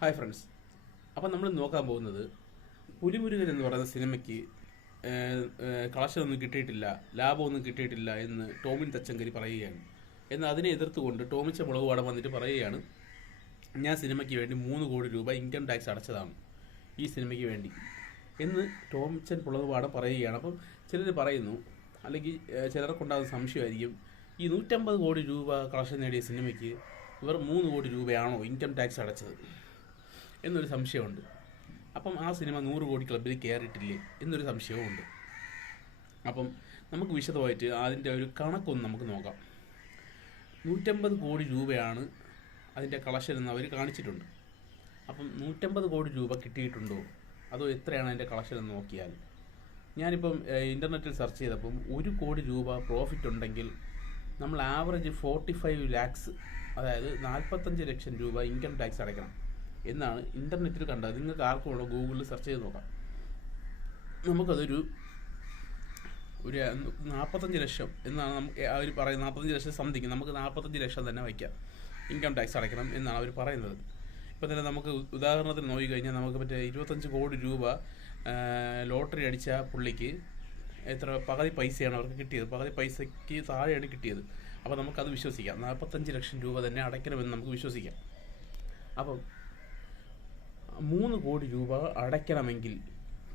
Hi friends. അപ്പം നമ്മൾ നോക്കാൻ പോകുന്നത് പുലിമുരുകൻ എന്ന് പറയുന്ന സിനിമയ്ക്ക് കളക്ഷനൊന്നും കിട്ടിയിട്ടില്ല, ലാഭമൊന്നും കിട്ടിയിട്ടില്ല എന്ന് ടോമിൻ തച്ചങ്കരി പറയുകയാണ്. എന്നാൽ അതിനെ എതിർത്തുകൊണ്ട് ടോമിച്ച മുളകുപാടം വന്നിട്ട് പറയുകയാണ്, ഞാൻ സിനിമയ്ക്ക് വേണ്ടി 3 കോടി രൂപ ഇൻകം ടാക്സ് അടച്ചതാണ് ഈ സിനിമയ്ക്ക് വേണ്ടി എന്ന് ടോമിച്ചൻ മുളകുപാടം പറയുകയാണ്. അപ്പം ചിലർ പറയുന്നു, അല്ലെങ്കിൽ ചിലർക്കുണ്ടാകുന്ന സംശയമായിരിക്കും, ഈ 150 കോടി രൂപ കളക്ഷൻ നേടിയ സിനിമയ്ക്ക് ഇവർ 3 കോടി രൂപയാണോ ഇൻകം ടാക്സ് അടച്ചത് എന്നൊരു സംശയമുണ്ട്. അപ്പം ആ സിനിമ 100 കോടി ക്ലബ്ബിൽ കയറിയിട്ടില്ലേ എന്നൊരു സംശയവുമുണ്ട്. അപ്പം നമുക്ക് വിശദമായിട്ട് അതിൻ്റെ ഒരു കണക്കൊന്ന് നമുക്ക് നോക്കാം. 150 കോടി രൂപയാണ് അതിൻ്റെ കളക്ഷൻ എന്ന് അവർ കാണിച്ചിട്ടുണ്ട്. അപ്പം 150 കോടി രൂപ കിട്ടിയിട്ടുണ്ടോ, അതോ എത്രയാണ് അതിൻ്റെ കളക്ഷൻ എന്ന് നോക്കിയാൽ, ഞാനിപ്പം ഇൻ്റർനെറ്റിൽ സെർച്ച് ചെയ്തപ്പം 1 കോടി രൂപ പ്രോഫിറ്റ് ഉണ്ടെങ്കിൽ നമ്മൾ ആവറേജ് 45 ലാക്സ്, അതായത് 45 ലക്ഷം രൂപ ഇൻകം ടാക്സ് അടയ്ക്കണം എന്നാണ് ഇൻ്റർനെറ്റിൽ കണ്ടത്. നിങ്ങൾക്ക് ആർക്കും വേണോ ഗൂഗിളിൽ സെർച്ച് ചെയ്ത് നോക്കാം. നമുക്കതൊരു 45 ലക്ഷം എന്നാണ് നമുക്ക് അവർ പറയുന്നത്. 45 ലക്ഷം സംതിങ്, നമുക്ക് 45 ലക്ഷം തന്നെ വയ്ക്കാം ഇൻകം ടാക്സ് അടയ്ക്കണം എന്നാണ് അവർ പറയുന്നത്. ഇപ്പം തന്നെ നമുക്ക് ഉദാഹരണത്തിന് നോക്കിക്കഴിഞ്ഞാൽ നമുക്ക് മറ്റേ 25 കോടി രൂപ ലോട്ടറി അടിച്ച പുള്ളിക്ക് പകുതി പൈസയാണ് അവർക്ക് കിട്ടിയത്, പകുതി പൈസയ്ക്ക് താഴെയാണ് കിട്ടിയത്. അപ്പോൾ നമുക്കത് വിശ്വസിക്കാം, 45 ലക്ഷം രൂപ തന്നെ അടയ്ക്കണമെന്ന് നമുക്ക് വിശ്വസിക്കാം. അപ്പം 3 കോടി രൂപ അടയ്ക്കണമെങ്കിൽ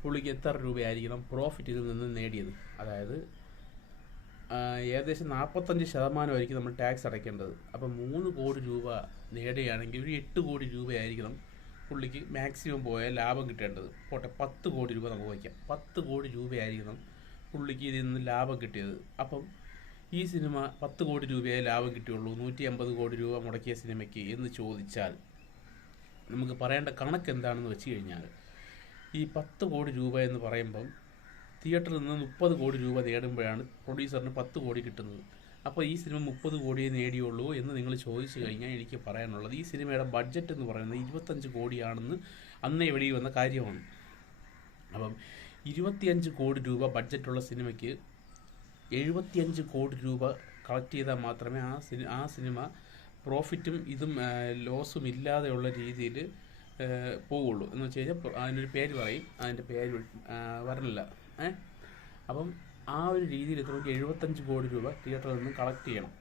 പുള്ളിക്ക് എത്ര രൂപയായിരിക്കണം പ്രോഫിറ്റ് ഇതിൽ നിന്ന് നേടിയത്? അതായത് ഏകദേശം 45% നമ്മൾ ടാക്സ് അടയ്ക്കേണ്ടത്. അപ്പം 3 കോടി രൂപ നേടുകയാണെങ്കിൽ ഒരു 8 കോടി രൂപയായിരിക്കണം പുള്ളിക്ക് മാക്സിമം പോയ ലാഭം കിട്ടേണ്ടത്. പോട്ടെ, 10 കോടി രൂപ നമുക്ക് വയ്ക്കാം. 10 കോടി രൂപയായിരിക്കണം പുള്ളിക്ക് ഇതിൽ നിന്ന് ലാഭം കിട്ടിയത്. അപ്പം ഈ സിനിമ 10 കോടി രൂപയെ ലാഭം കിട്ടിയുള്ളൂ 150 കോടി രൂപ മുടക്കിയ സിനിമയ്ക്ക് എന്ന് ചോദിച്ചാൽ നമുക്ക് പറയേണ്ട കണക്ക് എന്താണെന്ന് വെച്ച് കഴിഞ്ഞാൽ, ഈ 10 കോടി രൂപ എന്ന് പറയുമ്പം തിയേറ്ററിൽ നിന്ന് 30 കോടി രൂപ നേടുമ്പോഴാണ് പ്രൊഡ്യൂസറിന് 10 കോടി കിട്ടുന്നത്. അപ്പോൾ ഈ സിനിമ 30 കോടിയെ നേടിയുള്ളൂ എന്ന് നിങ്ങൾ ചോദിച്ചു കഴിഞ്ഞാൽ എനിക്ക് പറയാനുള്ളത്, ഈ സിനിമയുടെ ബഡ്ജറ്റ് എന്ന് പറയുന്നത് 25 കോടിയാണെന്ന് അന്നേ വെടി വന്ന കാര്യമാണ്. അപ്പം 25 കോടി രൂപ ബഡ്ജറ്റുള്ള സിനിമയ്ക്ക് 75 കോടി രൂപ കളക്ട് ചെയ്താൽ മാത്രമേ ആ സിനിമ പ്രോഫിറ്റും ഇതും ലോസും ഇല്ലാതെയുള്ള രീതിയിൽ പോവുള്ളൂ. എന്ന് വെച്ച് കഴിഞ്ഞാൽ അതിനൊരു പേര് പറയും, അതിൻ്റെ പേര് വരണില്ല. അപ്പം ആ ഒരു രീതിയിൽ എത്രയ്ക്ക് 75 കോടി രൂപ തിയേറ്ററിൽ നിന്ന് കളക്ട് ചെയ്യണം.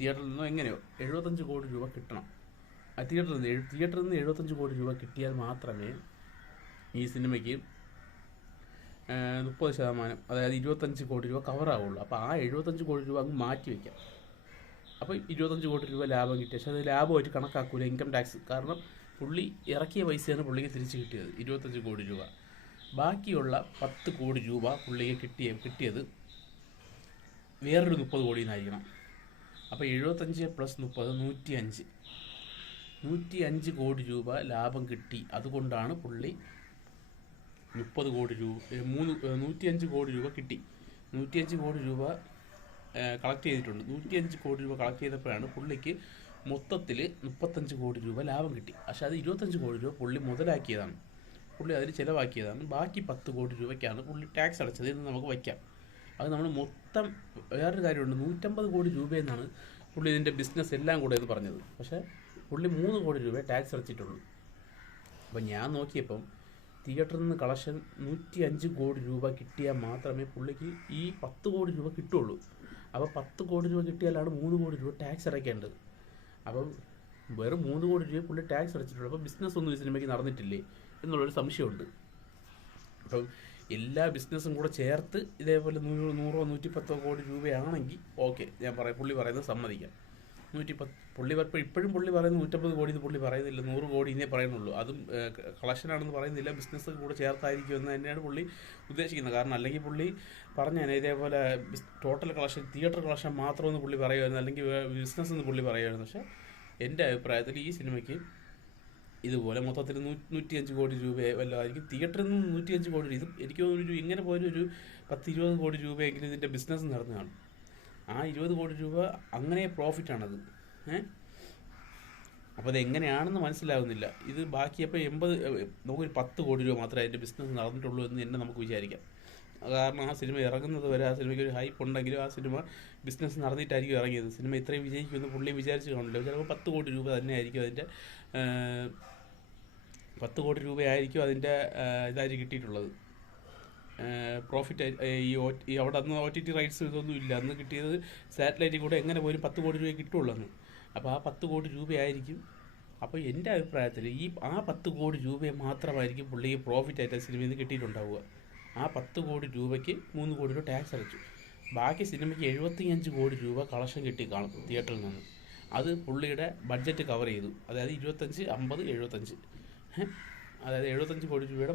തിയേറ്ററിൽ നിന്നോ എങ്ങനെയോ 75 കോടി രൂപ കിട്ടണം. തിയേറ്ററിൽ നിന്ന് 75 കോടി രൂപ കിട്ടിയാൽ മാത്രമേ ഈ സിനിമയ്ക്ക് 30%, അതായത് 25 കോടി രൂപ കവറാവുള്ളൂ. അപ്പോൾ ആ 75 കോടി രൂപ അങ്ങ് മാറ്റി വയ്ക്കാം. അപ്പോൾ 25 കോടി രൂപ ലാഭം കിട്ടി. പക്ഷേ അത് ലാഭമായിട്ട് കണക്കാക്കൂല ഇൻകം ടാക്സ്. കാരണം പുള്ളി ഇറക്കിയ പൈസയാണ് പുള്ളിക്ക് തിരിച്ച് കിട്ടിയത്, 25 കോടി രൂപ. ബാക്കിയുള്ള 10 കോടി രൂപ പുള്ളിക്ക് കിട്ടിയത് വേറൊരു 30 കോടിയിൽ നിന്നായിരിക്കണം. അപ്പോൾ 75 + 30 105 കോടി രൂപ ലാഭം കിട്ടി. അതുകൊണ്ടാണ് പുള്ളി 105 കോടി രൂപ കിട്ടി. 105 കോടി രൂപ കളക്ട് ചെയ്തിട്ടുണ്ട്. 105 കോടി രൂപ കളക്ട് ചെയ്തപ്പോഴാണ് പുള്ളിക്ക് മൊത്തത്തിൽ 35 കോടി രൂപ ലാഭം കിട്ടി. പക്ഷേ അത് 25 കോടി രൂപ പുള്ളി മുതലാക്കിയതാണ്, പുള്ളി അതിൽ ചിലവാക്കിയതാണ്. ബാക്കി 10 കോടി രൂപയ്ക്കാണ് പുള്ളി ടാക്സ് അടച്ചത് എന്ന് നമുക്ക് വയ്ക്കാം. അത് നമ്മൾ മൊത്തം വേറൊരു കാര്യമുണ്ട്, 150 കോടി രൂപയെന്നാണ് പുള്ളി ഇതിൻ്റെ ബിസിനസ് എല്ലാം കൂടെ എന്ന് പറഞ്ഞത്. പക്ഷേ പുള്ളി 3 കോടി രൂപ ടാക്സ് അടച്ചിട്ടുള്ളൂ. അപ്പം ഞാൻ നോക്കിയപ്പം തിയേറ്ററിൽ നിന്ന് കളക്ഷൻ 105 കോടി രൂപ കിട്ടിയാൽ മാത്രമേ പുള്ളിക്ക് ഈ 10 കോടി രൂപ കിട്ടുള്ളൂ. അപ്പോൾ 10 കോടി രൂപ കിട്ടിയാലാണ് 3 കോടി രൂപ ടാക്സ് അടയ്ക്കേണ്ടത്. അപ്പം വെറും 3 കോടി രൂപ പുള്ളി ടാക്സ് അടച്ചിട്ടുള്ളൂ. അപ്പോൾ ബിസിനസ് ഒന്നും ഈ സിനിമയ്ക്ക് നടന്നിട്ടില്ലേ എന്നുള്ളൊരു സംശയമുണ്ട്. അപ്പം എല്ലാ ബിസിനസ്സും കൂടെ ചേർത്ത് ഇതേപോലെ 100 110 കോടി രൂപയാണെങ്കിൽ ഓക്കെ, ഞാൻ പുള്ളി പറയുന്നത് സമ്മതിക്കാം. 110 ഇപ്പോഴും പുള്ളി പറയുന്നത് 150 കോടി എന്ന് പുള്ളി പറയുന്നില്ല, 100 കോടി എന്നേ പറയുന്നുള്ളൂ. അതും കളക്ഷനാണെന്ന് പറയുന്നില്ല, ബിസിനസ് കൂടെ ചേർത്തായിരിക്കും എന്ന് തന്നെയാണ് പുള്ളി ഉദ്ദേശിക്കുന്നത്. കാരണം അല്ലെങ്കിൽ പുള്ളി പറഞ്ഞാൽ ഇതേപോലെ ടോട്ടൽ കളക്ഷൻ, തിയേറ്റർ കളക്ഷൻ മാത്രമെന്ന് പുള്ളി പറയുമായിരുന്നു, അല്ലെങ്കിൽ ബിസിനസ് എന്ന് പുള്ളി പറയുമായിരുന്നു. പക്ഷേ എൻ്റെ അഭിപ്രായത്തിൽ ഈ സിനിമയ്ക്ക് ഇതുപോലെ മൊത്തത്തിൽ 105 കോടി രൂപ വല്ലതായിരിക്കും. തിയേറ്ററിൽ നിന്ന് 105 കോടി, ഇത് എനിക്ക് തോന്നുന്നു ഇങ്ങനെ പോലും ഒരു 10-20 കോടി രൂപയെങ്കിലും ഇതിൻ്റെ ബിസിനസ് നടന്നതാണ്. ആ 20 കോടി രൂപ അങ്ങനെ പ്രോഫിറ്റാണത്. അപ്പോൾ അതെങ്ങനെയാണെന്ന് മനസ്സിലാകുന്നില്ല. ഇത് ബാക്കിയപ്പോൾ നമുക്കൊരു 10 കോടി രൂപ മാത്രമേ അതിൻ്റെ ബിസിനസ് നടന്നിട്ടുള്ളൂ എന്ന് തന്നെ നമുക്ക് വിചാരിക്കാം. കാരണം ആ സിനിമ ഇറങ്ങുന്നത് വരെ ആ സിനിമയ്ക്ക് ഒരു ഹൈപ്പ് ഉണ്ടെങ്കിലും ആ സിനിമ ബിസിനസ് നടന്നിട്ടായിരിക്കും ഇറങ്ങിയത്. സിനിമ ഇത്രയും വിജയിക്കുമെന്ന് പുള്ളിയും വിചാരിച്ച് കാണില്ല. ചിലപ്പോൾ 10 കോടി രൂപ തന്നെയായിരിക്കും അതിൻ്റെ 10 കോടി രൂപയായിരിക്കും അതിൻ്റെ ഇതായിട്ട് കിട്ടിയിട്ടുള്ളത്, പ്രോഫിറ്റ്. ഈ അവിടെ അന്ന് OTT റൈറ്റ്സ് ഇതൊന്നും ഇല്ല, അന്ന് കിട്ടിയത് സാറ്റലൈറ്റിൽ കൂടെ എങ്ങനെ പോലും 10 കോടി രൂപ കിട്ടുള്ളൂ അന്ന്. അപ്പോൾ ആ 10 കോടി രൂപയായിരിക്കും. അപ്പോൾ എൻ്റെ അഭിപ്രായത്തിൽ ആ 10 കോടി രൂപയെ മാത്രമായിരിക്കും പുള്ളിക്ക് പ്രോഫിറ്റ് ആയിട്ട് സിനിമയിൽ നിന്ന് കിട്ടിയിട്ടുണ്ടാവുക. ആ 10 കോടി രൂപയ്ക്ക് 3 കോടി രൂപ ടാക്സ് അടച്ചു. ബാക്കി സിനിമയ്ക്ക് 75 കോടി രൂപ കളക്ഷൻ കിട്ടി കാണും തിയേറ്ററിൽ നിന്ന്. അത് പുള്ളിയുടെ ബഡ്ജറ്റ് കവർ ചെയ്തു. അതായത് 25, 50, 75. അതായത് 75 കോടി രൂപയുടെ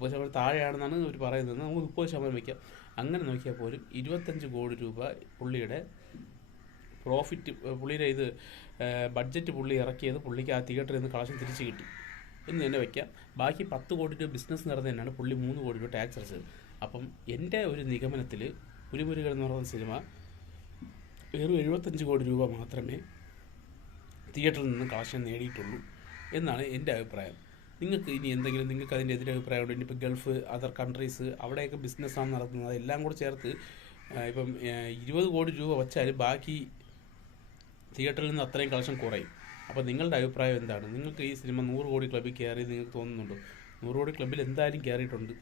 30% താഴെയാണെന്നാണ് അവർ പറയുന്നത്. നമുക്ക് 30% വയ്ക്കാം. അങ്ങനെ നോക്കിയാൽ പോലും 25 കോടി രൂപ പുള്ളിയുടെ പ്രോഫിറ്റ്, പുള്ളിയുടെ ബഡ്ജറ്റ് പുള്ളി ഇറക്കിയത് പുള്ളിക്ക് ആ തിയേറ്ററിൽ നിന്ന് കളക്ഷൻ തിരിച്ച് കിട്ടി എന്ന് തന്നെ വയ്ക്കാം. ബാക്കി 10 കോടി രൂപ ബിസിനസ് നടന്നു തന്നെയാണ് പുള്ളി 3 കോടി രൂപ ടാക്സ് അടച്ചത്. അപ്പം എൻ്റെ ഒരു നിഗമനത്തിൽ പുലിമുരുകൻ എന്ന് പറയുന്ന സിനിമ വെറും 75 കോടി രൂപ മാത്രമേ തിയേറ്ററിൽ നിന്ന് കളക്ഷൻ നേടിയിട്ടുള്ളൂ എന്നാണ് എൻ്റെ അഭിപ്രായം. നിങ്ങൾക്ക് ഇനി എന്തെങ്കിലും നിങ്ങൾക്ക് അതിൻ്റെ എതിരഭിപ്രായമുണ്ട്? ഇനിയിപ്പോൾ ഗൾഫ്, അതർ കൺട്രീസ്, അവിടെയൊക്കെ ബിസിനസ്സാണ് നടത്തുന്നത്. എല്ലാം കൂടെ ചേർത്ത് ഇപ്പം 20 കോടി രൂപ വച്ചാൽ ബാക്കി തിയേറ്ററിൽ നിന്ന് അത്രയും കളക്ഷൻ കുറയും. അപ്പോൾ നിങ്ങളുടെ അഭിപ്രായം എന്താണ്? നിങ്ങൾക്ക് ഈ സിനിമ 100 കോടി ക്ലബ്ബിൽ കയറി നിങ്ങൾക്ക് തോന്നുന്നുണ്ടോ? 100 കോടി ക്ലബ്ബിൽ എന്തായാലും കയറിയിട്ടുണ്ട്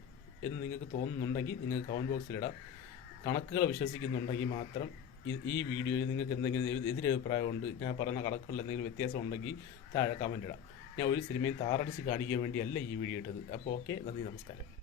എന്ന് നിങ്ങൾക്ക് തോന്നുന്നുണ്ടെങ്കിൽ നിങ്ങൾക്ക് കമൻറ്റ് ബോക്സിലിടാം. കണക്കുകൾ വിശ്വസിക്കുന്നുണ്ടെങ്കിൽ മാത്രം ഈ വീഡിയോയിൽ നിങ്ങൾക്ക് എന്തെങ്കിലും എതിരഭിപ്രായമുണ്ട്, ഞാൻ പറയുന്ന കണക്കുകളിൽ എന്തെങ്കിലും വ്യത്യാസം ഉണ്ടെങ്കിൽ താഴെ കമൻറ്റ് ഇടാം. ഞാൻ ഒരു സിനിമയും താറടിച്ച് കാണിക്കാൻ വേണ്ടിയല്ല ഈ വീഡിയോ ഇട്ടത്. അപ്പോൾ ഓക്കെ, നന്ദി, നമസ്കാരം.